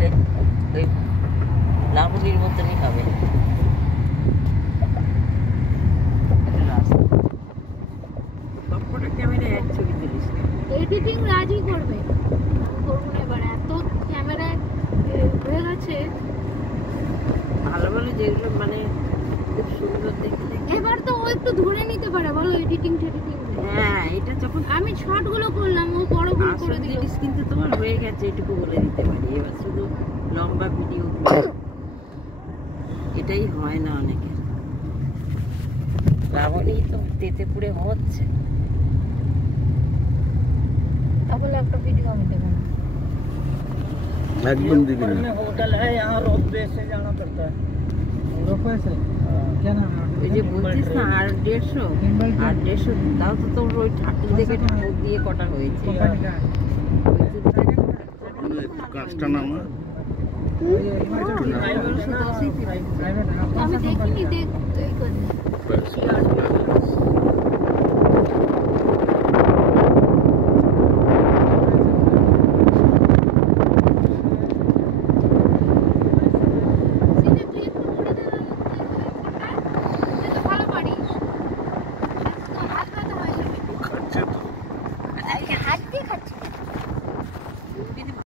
দিলে ওই লাবণীর মতনই হবে। সবকটা ক্যামেরায় এক ছবি তুলিস। এডিটিং রাজি করবে, করবো না এবার, এত ক্যামেরায় হয়ে গেছে। ভালো ভালো যেগুলো মানে খুব সুন্দর দেখতে। এবার তো ও একটু ধরে নিতে পারে বলো, এডিটিং টেডিটিং। হ্যাঁ, এটা যখন আমি শর্ট গুলো করলাম, ও বড়গুলো করে দিল। জিনিস কিন্তু তোমার হয়ে গেছে, এটুকু বলে দিতে পারি। এবার শুধু লম্বা ভিডিও এটাই হয় না অনেকের। লাবণী তো তেতে পুড়ে হচ্ছে। তাহলে একটা ভিডিও আমি দেবো না। एकदम दिख रहा है। होटल है यहाँ रोपवे से जाना पड़ता है। रोपवे से क्या नाम है? ওই যে বলছিস না 850 তাও তো তোর ওই ঠাকুর দেখে ঠাকুর দিয়ে কটা হয়েছে। कांस्टा नाम है। আমি দেখিনি, দেখ